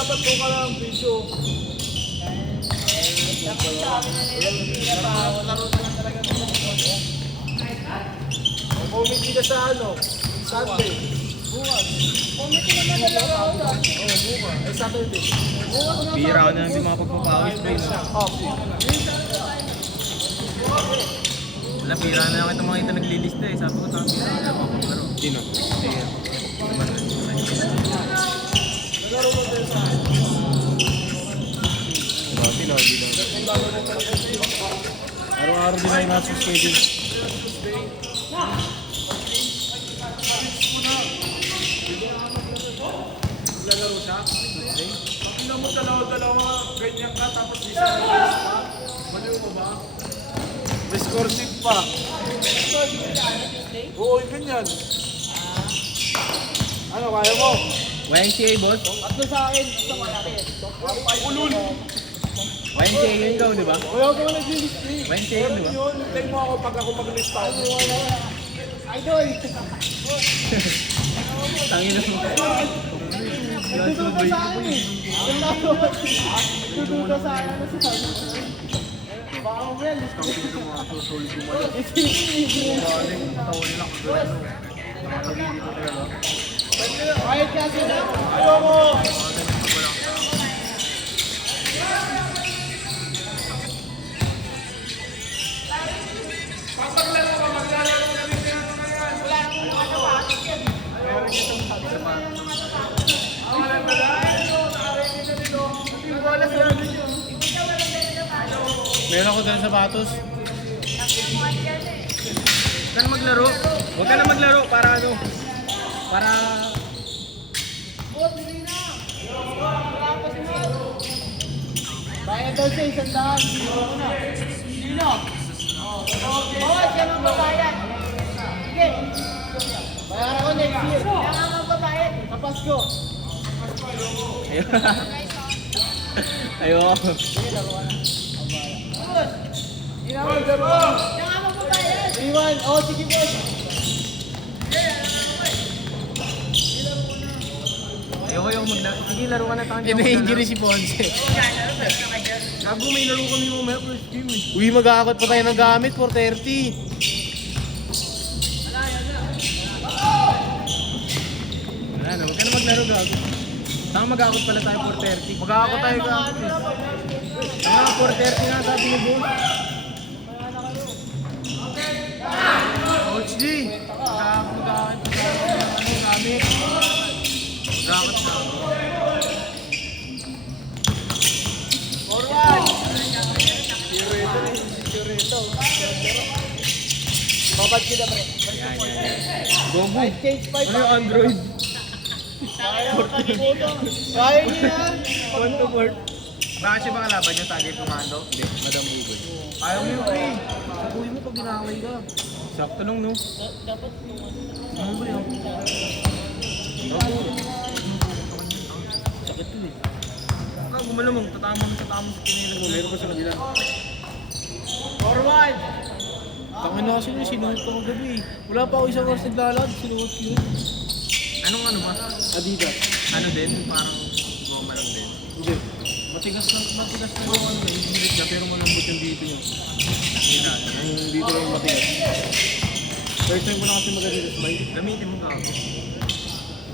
dapat doon ka lang video. Comedy ka sa ano? Sunday. Bukas. Comedy naman na lang ako sa bukas. Ay, Saturday. Bira ko na lang din mga pagpapawis ba yun. Wala, bira na ako itong mga ito naglilista eh. Sabi ko sa akin, bira na ako maglaro. Sino? Nalaro mo tayo sa Grabe, lagi lang. Araw-araw din ay nasa schedule. lalaro siya. Tingnan mo dalawa-dalawa, ganyan ka, tapos di siya release pa. Maliw mo ba? Discursive pa. Oo, ganyan. Ano, kaya mo? YNCA, boss? Atlo sa akin, sa malaki. Ulul! YNCA yun daw, di ba? Kaya ko nga nag-list eh. YNCA yun, di ba? Yun, hintay mo ako pag ako mag-lista. Idol! Tangin na mo. Nagtututo sa akin eh. Nagtututo sa akin na sa akin. Baka mo yan. Kahit kasi na. Ayoko! Meron ako dala sa batos. Huwag ka na maglaro. Huwag ka na maglaro para ano? Para... Bayad daw siya isang daan. Sino? Oo, siya ang babayad. Sige. Bayaran ko next year. Siya ang magbabayad. Sa Pasko. Ayoko. Sige, laruan na. Boss! Inawag laruan. Siya ang magbabayad. 3-1. Oo, sige boss. Ayoko yung maglaro. Sige, laruan na tayo. Ina-injury si Ponce. Gago, may laro kami mamaya first game eh. Uy, mag-aakot pa tayo ng gamit for 30. Wala na, huwag ka na maglaro gago. Saan mag-aakot pala tayo for 30? Mag-aakot tayo gago. Tama, for 30 na sabi ni Boss. Coach G! Mag-aakot ng gamit. Mag-aakot na. Forward! Babad kita, pre. Gogo. Change 5. Ano yung Android? Kaya niya na. One to board. Baka siya ba kalaban yung Tagay Comando? Hindi, Madam Hugo. Ayaw mo yung pre. Sabuhin mo pag ginaway ka. Sakto lang, no? Dapat Ano ba yun? Sakit yun eh. Ah, gumalamang. Tatamang sa kinilag mo. Meron pa sa kabila. forward! Tangin na kasi yun, sinuot ko kagabi eh. Wala pa ako isang oras naglalakad, sinuot ko yun. Anong ano ba? Adidas. Ano din? Parang goma lang din. Hindi. Matigas lang yung ano eh, yung hilig ka, pero malambot yung dito niya. Yun na, yung dito lang yung matigas. First time ko na kasi mag-adidas bike. Gamitin mo ka ako.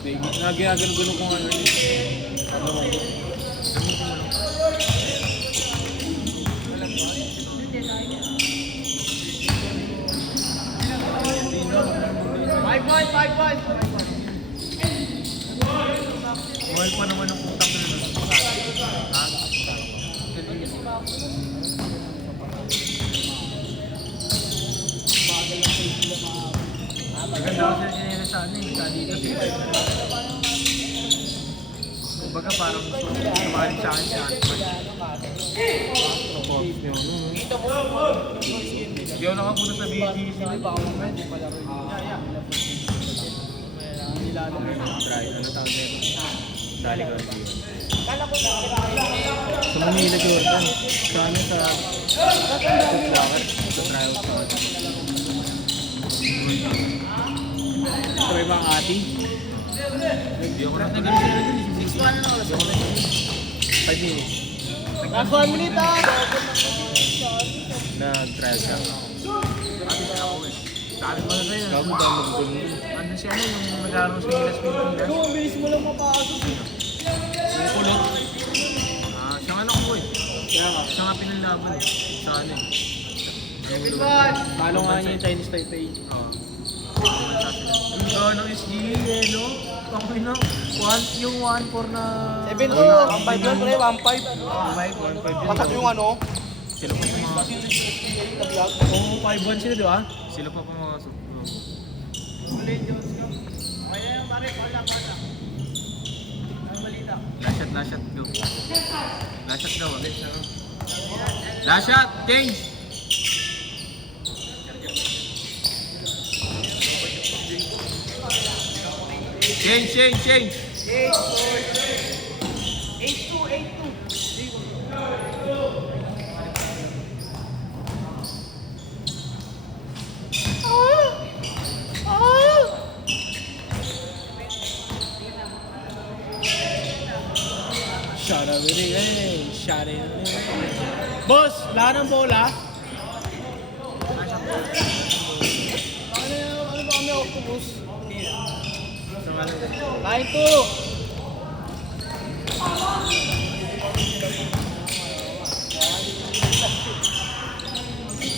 Hindi, nagagano-gano ko nga ano yun. Ano mo ko. Gamitin mo lang. 5-1! Mahal pa naman ang utang ko na ha? Maganda ako sila kanina sa ano eh, sa Adidas eh. Kumbaga parang sumalit sa akin sa Antman. Hindi ako nakapunta sa BGC. Try, ano tawag nito? Dali ko lang. Sa Manila, Jordan. Sa ano, sa Footlocker. Sa tryout sa ito ba ang ati? Hindi ako na tagal sila dun. One na oras. 5 minutes. Last 1 minute ah. Nag-trial siya. Ate siya ako eh. Sabi mo na rin. Gago dami mag-gulo. Ano siya ano, yung nag-aaral sa Gilas Pilipinas? Ang bilis mo lang mapasok eh. Yung kulot. Siya nga lang ko eh. Siya nga pinalaban eh. Sa ano eh. Talo nga niya yung Chinese Taipei. Oo. Ang gawa ng SGA eh, no? Okay na. Yung 1-4 na... 7-2. 1-5 yun, pre. 1-5. 1-5 Patak yung ano. Sila pa pumasok. Oo, 5-1 sila, di ba? Sila pa pumasok. Last shot, go. Last shot daw, agad siya. Last shot, change! Change! 8-2. Shot up it eh. Shot it. Boss, wala ng bola. Ano ba kami octopus? So, ano, 9-2.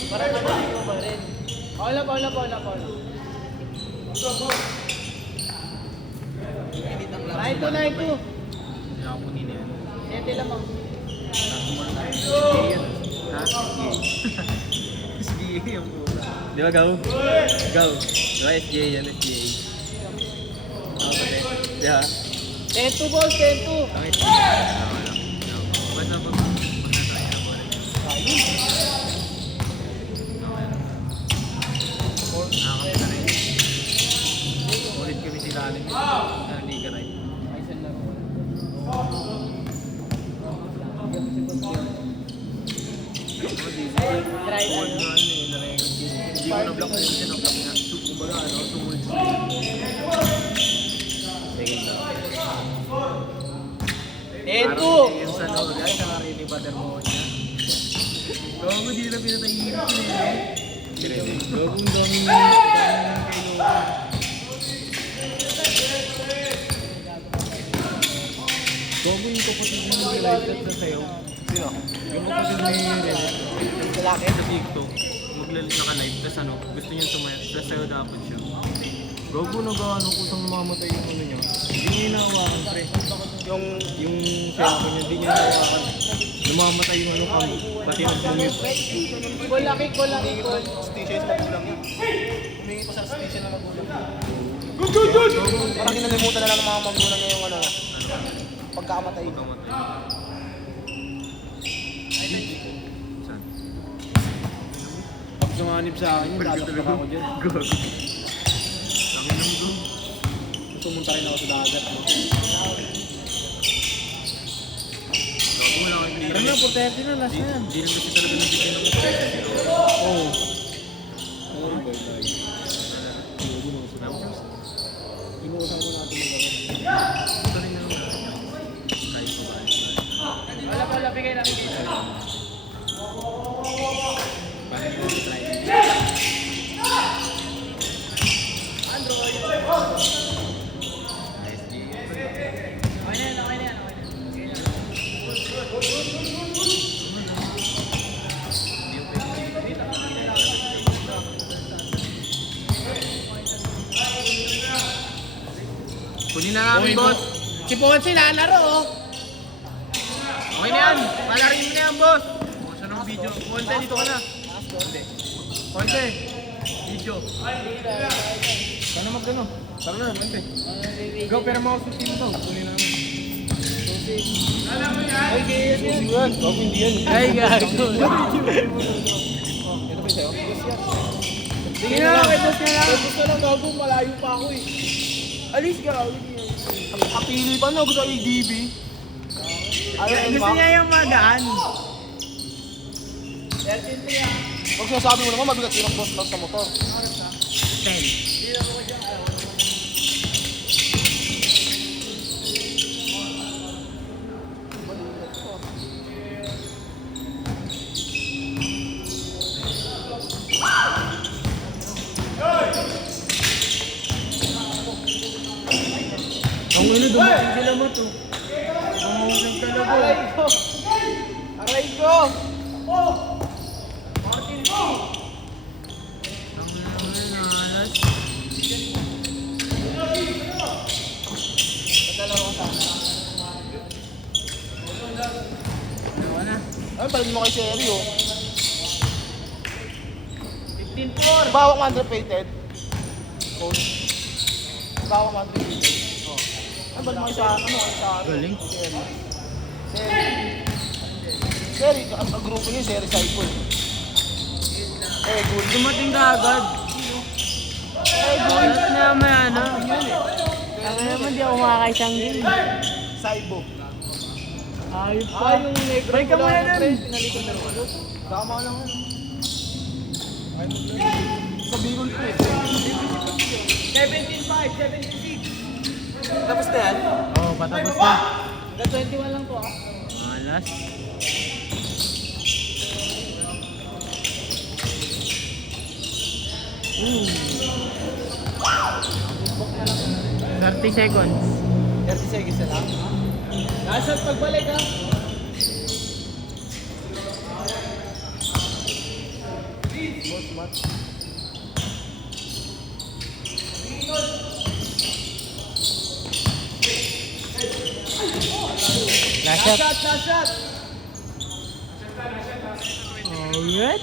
Parang nabalik ko pa rin. Paula. 9-2. hindi ako punini yan. 7 lamang. Ha? SBA yung pula. Di ba, go? Go. Di ba, SGA yan, SGA. Di ba? 10-2 boss, 10-2. Bakit? Basta pag nasakay na po rin. Nakakapit na rin. Ulit kami sila alim. Hindi ka rin. Hindi ko na-block na yun siya. Block na. Kumbaga, sumunod siya. Sige, go. 10-2. Yung sa loob, ay, nakarin ni Pater mo niya. Gago, di na pinatahirap yun eh. Gago, ang dami Gago yung kapatid mo yung live chat sa sayo. Sino? Yung kapatid mo yung Lalaki? Sa TikTok, naka-live, tapos ano, gusto niya sumayaw, tapos sa'yo dapat siya. Gago na gaano kusang namamatay yung ano niya. Hindi niya hinahawakan, pre. Yung Yung siyako niya, hindi niya hinahawakan. Namamatay yung ano kami. Pati nag-mute. Goal laki. Station sa magulang niya. Humingi pa sa station ng magulang niya. Good. Parang kinalimutan na lang ng mga magulang niya yung ano, pagkakamatay. Pagkamatay. Saan? Pag sumanib sa akin, yung dadakpak ako dyan. Gago. Sabi naman doon. Pumunta rin ako sa dagat. Gago, wala kang clear. Tara na, 4:30 na, last na yan. Hindi rin kasi talaga nabigyan ng stress. Oo. Inuusan ko natin mag-awin. Ito rin na naman. Kahit pa ba? Wala, bigay lang dito. Bakit ko try? Okay na yan. Kunin na namin, boss. Si Ponce lalaro oh. Okay na yan. Palarin mo na yan, boss. Saan ang video? Ponte, dito ka na. Ponte. Video. Sana mag-ano? Tara na, mante. Go, pero mga susi mo to. Kunin namin. Ay, kaya yan. Yan, gago hindi yan. Ay, gago. Ito ba yung sa'yo? Sige na, kay boss na lang. Gusto lang gago, malayo pa ako eh. Alis ka, Kapili pa na, gusto yung DB. Gusto niya yung magaan. Huwag sinasabi mo naman, mabigat yun ang boss lang sa motor. 10. dumating sila mo to. Bumungkag talaga. Aray ko! Aray ko! Martin ko! Ang nalas. Padala ko sana. Dalawa na. Ay, palit mo kay Sherry, oh. 15-4. Bawak mo underpated. Coach. Bawak mo underpated. Oh. Ay, palit mo kay sa, Galing. Sherry. Sherry, ang grupo niya, Sherry Cycle. Good. Dumating ka agad. Good na may ano. Ang naman di ako makakaisang game. Saibo. Ayop pa. Break ka muna nun. Tama lang yan. Sa Bicol ko eh. 17-5, 17-6. Tapos na yan? Oo, patapos na. Hanggang 21 lang to ah. Malas. Ooh. 30 seconds. 30 seconds na lang. Nasaan pagbalik ha? Boss match. Last shot. Last shot. Alright.